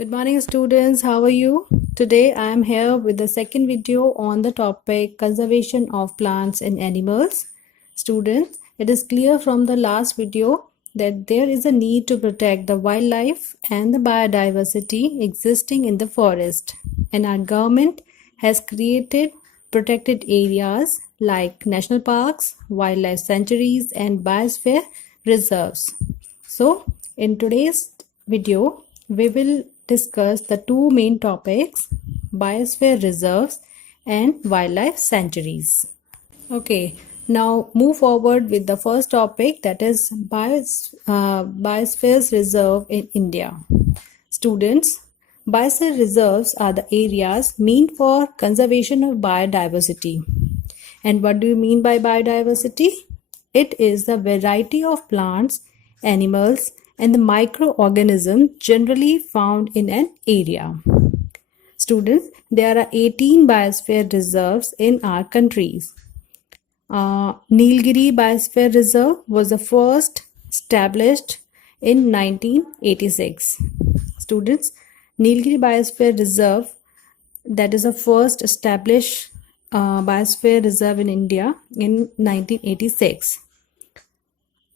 Good morning, students. How are you? Today I am here with the second video on the topic conservation of plants and animals. Students, it is clear from the last video that there is a need to protect the wildlife and the biodiversity existing in the forest, and our government has created protected areas like national parks, wildlife sanctuaries, and biosphere reserves. So, in today's video, we will discuss the two main topics: biosphere reserves and wildlife sanctuaries. Okay, now move forward with the first topic, that is biosphere reserve in India. Students, biosphere reserves are the areas meant for conservation of biodiversity. And what do you mean by biodiversity? It is the variety of plants, animals, and the microorganisms generally found in an area. Students, there are 18 biosphere reserves in our countries. Nilgiri Biosphere Reserve was the first established in 1986. Students, Nilgiri Biosphere Reserve, that is the first established biosphere reserve in India in 1986.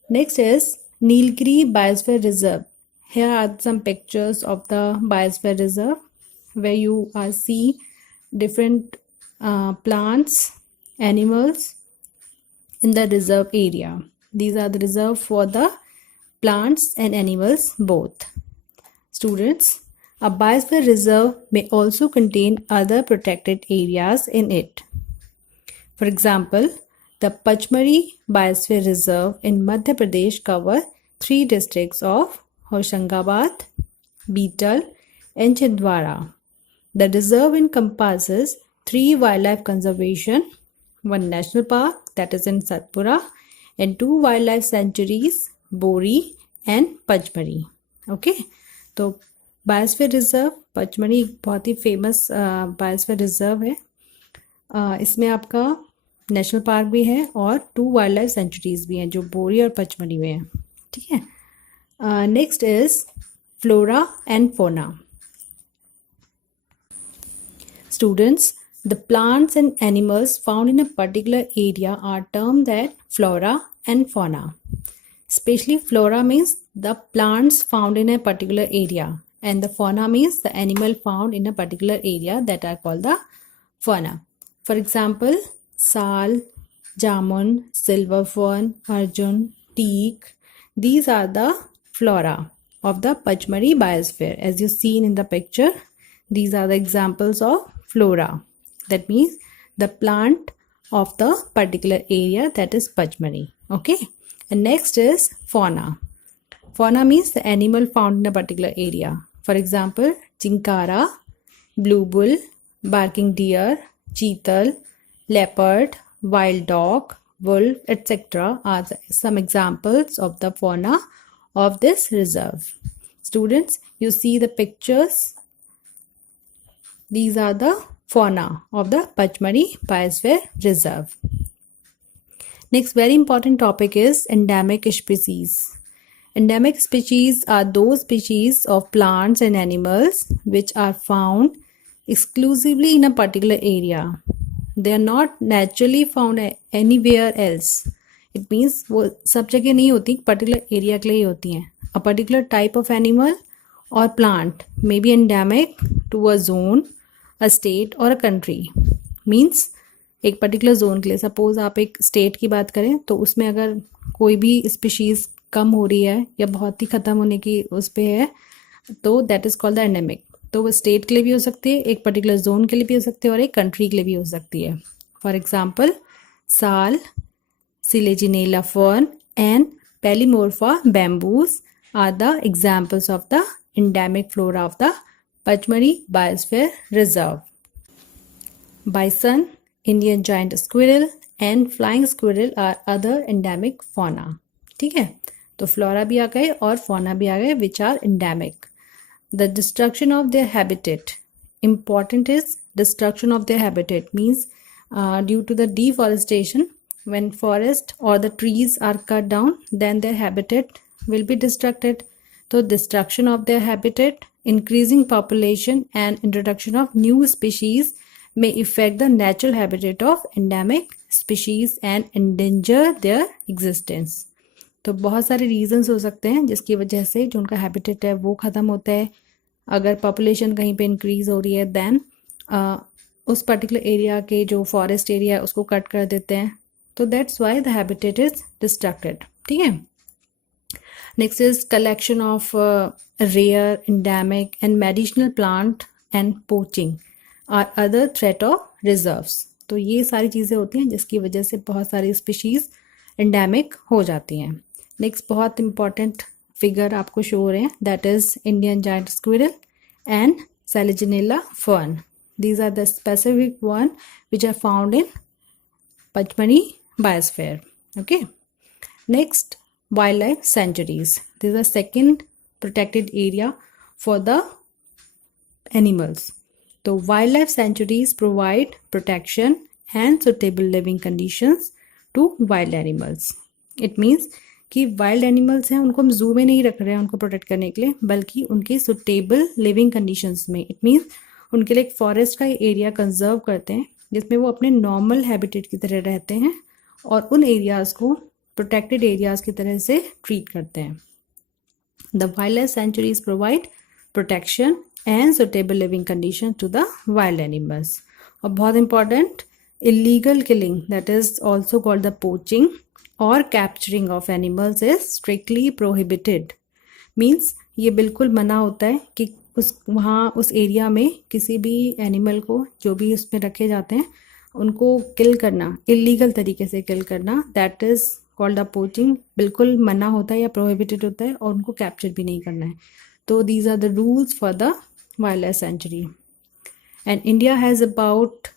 Next is Nilgiri Biosphere Reserve. Here are some pictures of the Biosphere Reserve where you see different plants, animals in the reserve area. These are the reserve for the plants and animals both. Students, a biosphere reserve may also contain other protected areas in it. For example, the Pachmari Biosphere Reserve in Madhya Pradesh covers 3 districts of Hoshangabad, Beetal, and Chhindwara. The reserve encompasses 3 wildlife conservation, 1 national park, that is in Satpura, and 2 wildlife sanctuaries, Bori and Pachmari. Okay, तो biosphere reserve Pachmarhi एक बहुत ही famous biosphere reserve है. इसमें आपका national park भी है और 2 wild life sanctuaries भी हैं जो बोरी और पचमढ़ी में हैं. ठीक है. Next is flora and fauna. Students, the plants and animals found in a particular area are termed as flora and fauna. Especially flora means the plants found in a particular area, and the fauna means the animal found in a particular area that are called the fauna. For example, sal, jamun, silver fern, arjun, teak. These are the flora of the Pachmari biosphere. As you seen in the picture, these are the examples of flora. That means the plant of the particular area, that is Pachmari. Okay. And next is fauna. Fauna means the animal found in a particular area. For example, chinkara, blue bull, barking deer, cheetal, leopard, wild dog, wolf, etc. are some examples of the fauna of this reserve. Students, you see the pictures. These are the fauna of the Pachmari Biosphere Reserve. Next very important topic is endemic species. Endemic species are those species of plants and animals which are found exclusively in a particular area. They are not naturally found anywhere else. It means वो सब जगह नहीं होती, particular area के लिए ही होती हैं. A particular type of animal or plant may be endemic to a zone, a state or a country. Means एक पर्टिकुलर जोन के लिए, सपोज आप एक स्टेट की बात करें तो उसमें अगर कोई भी स्पीशीज कम हो रही है या बहुत ही ख़त्म होने की उस पर है तो that is called the endemic. तो वो स्टेट के लिए भी हो सकती है, एक पर्टिकुलर जोन के लिए भी हो सकती है और एक कंट्री के लिए भी हो सकती है. For example, sal, selaginella fern and पेलीमोर्फा bamboos are the examples of the endemic flora of the Pachmari Biosphere Reserve. Bison, Indian giant squirrel and flying squirrel are other endemic fauna. ठीक है, तो flora भी आ गए और fauna भी आ गए which are endemic. The destruction of their habitat. Important is destruction of their habitat means due to the deforestation, when forest or the trees are cut down, then their habitat will be destructed. तो destruction of their habitat, increasing population and introduction of new species may affect the natural habitat of endemic species and endanger their existence. तो बहुत सारे reasons हो सकते हैं जिसकी वजह से जो उनका हैबिटेट है वो ख़त्म होता है. अगर पॉपुलेशन कहीं पे इंक्रीज हो रही है देन उस पर्टिकुलर एरिया के जो फॉरेस्ट एरिया है उसको कट कर देते हैं. तो that's why the habitat is destructed. ठीक है. Next is collection of rare, endemic and medicinal plant and poaching are other threat of reserves. तो ये सारी चीज़ें होती हैं जिसकी वजह से बहुत सारी स्पीशीज़ एंडेमिक हो जाती हैं. नेक्स्ट बहुत इंपॉर्टेंट फिगर आपको शो हो रहे हैं, that is Indian giant squirrel and Selaginella fern. These are the specific one which are found in Pachmani biosphere. Okay. Next, wildlife sanctuaries. This is the second protected area for the animals. So wildlife sanctuaries provide protection and suitable living conditions to wild animals. It means कि wild animals हैं उनको हम जू में नहीं रख रहे हैं उनको प्रोटेक्ट करने के लिए, बल्कि उनकी सुटेबल लिविंग कंडीशंस में. इट मीन्स उनके लिए एक फॉरेस्ट का एरिया कंजर्व करते हैं जिसमें वो अपने नॉर्मल हैबिटेट की तरह रहते हैं और उन एरियाज़ को प्रोटेक्टेड एरियाज़ की तरह से ट्रीट करते हैं. The wild life sanctuaries provide protection and suitable living condition to the wild animals. और बहुत important, illegal killing that is also called the poaching और capturing of animals is strictly prohibited. Means ये बिल्कुल मना होता है कि उस एरिया में किसी भी एनिमल को जो भी उसमें रखे जाते हैं उनको किल करना, इलीगल तरीके से किल करना, that is called a poaching. बिल्कुल मना होता है या प्रोहिबिटेड होता है और उनको कैप्चर भी नहीं करना है. तो these are the rules for the wild life sanctuary. And India has about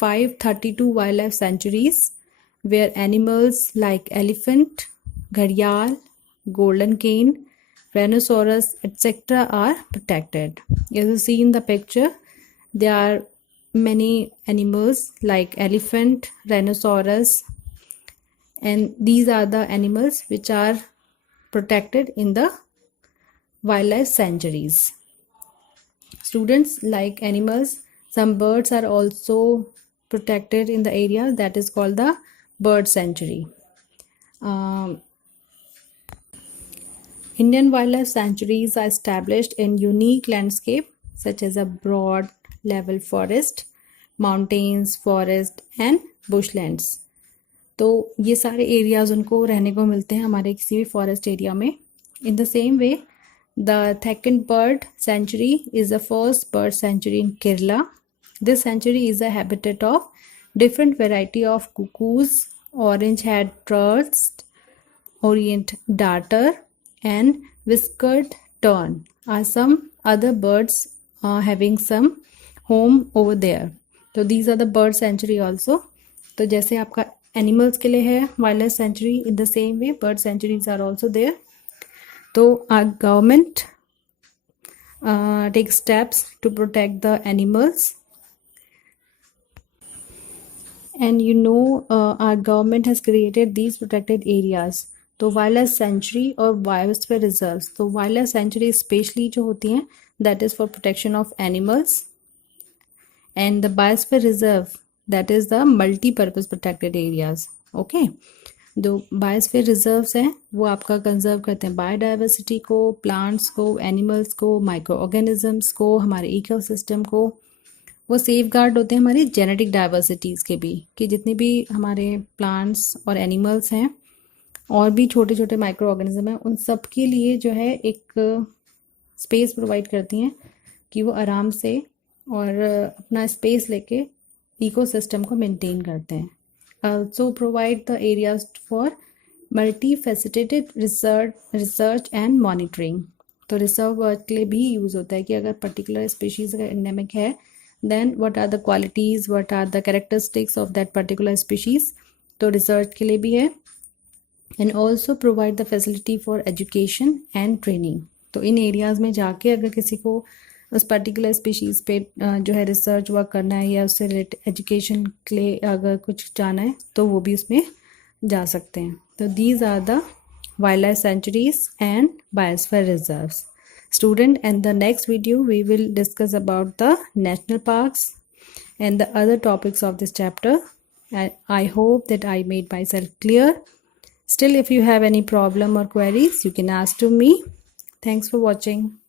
532 wild life sanctuaries where animals like elephant, gharial, golden cane, rhinoceros, etc. are protected. As you see in the picture, there are many animals like elephant, rhinoceros, and these are the animals which are protected in the wildlife sanctuaries. Students, like animals, some birds are also protected in the area that is called the bird sanctuary. Indian wildlife sanctuaries are established in unique landscape such as a broad level forest, mountains, forest and bushlands. तो ये सारे areas उनको रहने को मिलते हैं हमारे किसी भी फॉरेस्ट एरिया में. In the same way, the Thakkin bird sanctuary is the first bird sanctuary in Kerala. This sanctuary is a habitat of different variety of cuckoos, orange-head trots, orient darter, and whiskered tern are some other birds having some home over there. So these are the bird sanctuary also. तो जैसे आपका animals के लिए है wildlife sanctuary, in the same way bird sanctuaries are also there. तो our government takes steps to protect the animals. And you know our government has created these protected areas. तो wild life sanctuary और biosphere reserves. तो wild life sanctuary specially जो होती हैं that is for protection of animals, and the biosphere reserve that is the multipurpose protected areas. Okay. जो biosphere reserves हैं वो आपका कंजर्व करते हैं बायोडाइवर्सिटी को, प्लांट्स को, एनिमल्स को, माइक्रो ऑर्गेनिजम्स को, हमारे इकोसिस्टम को. वो सेफ गार्ड होते हैं हमारी जेनेटिक डाइवर्सिटीज़ के भी, कि जितने भी हमारे प्लांट्स और एनिमल्स हैं और भी छोटे छोटे माइक्रो ऑर्गेनिज्म हैं उन सब के लिए जो है एक स्पेस प्रोवाइड करती हैं कि वो आराम से और अपना स्पेस लेके इकोसिस्टम को मेंटेन करते हैं. Also provide the areas for multi faceted research and monitoring. तो रिसर्च वर्क के लिए भी यूज़ होता है कि अगर पर्टिकुलर स्पीशीज़ अगर एंडेमिक है then what are the qualities, what are the characteristics of that particular species. तो रिसर्च के लिए भी है. and also provide the facility for education and training. तो इन एरियाज़ में जाके अगर किसी को उस पर्टिकुलर स्पीशीज़ पे जो है रिसर्च वर्क करना है या उससे रिलेटेड एजुकेशन के लिए अगर कुछ जाना है तो वो भी उसमें जा सकते हैं. तो these are the wildlife sanctuaries, and biosphere reserves. Student, in the next video we will discuss about the national parks and the other topics of this chapter. I hope that I made myself clear. Still, if you have any problem or queries, you can ask to me. Thanks for watching.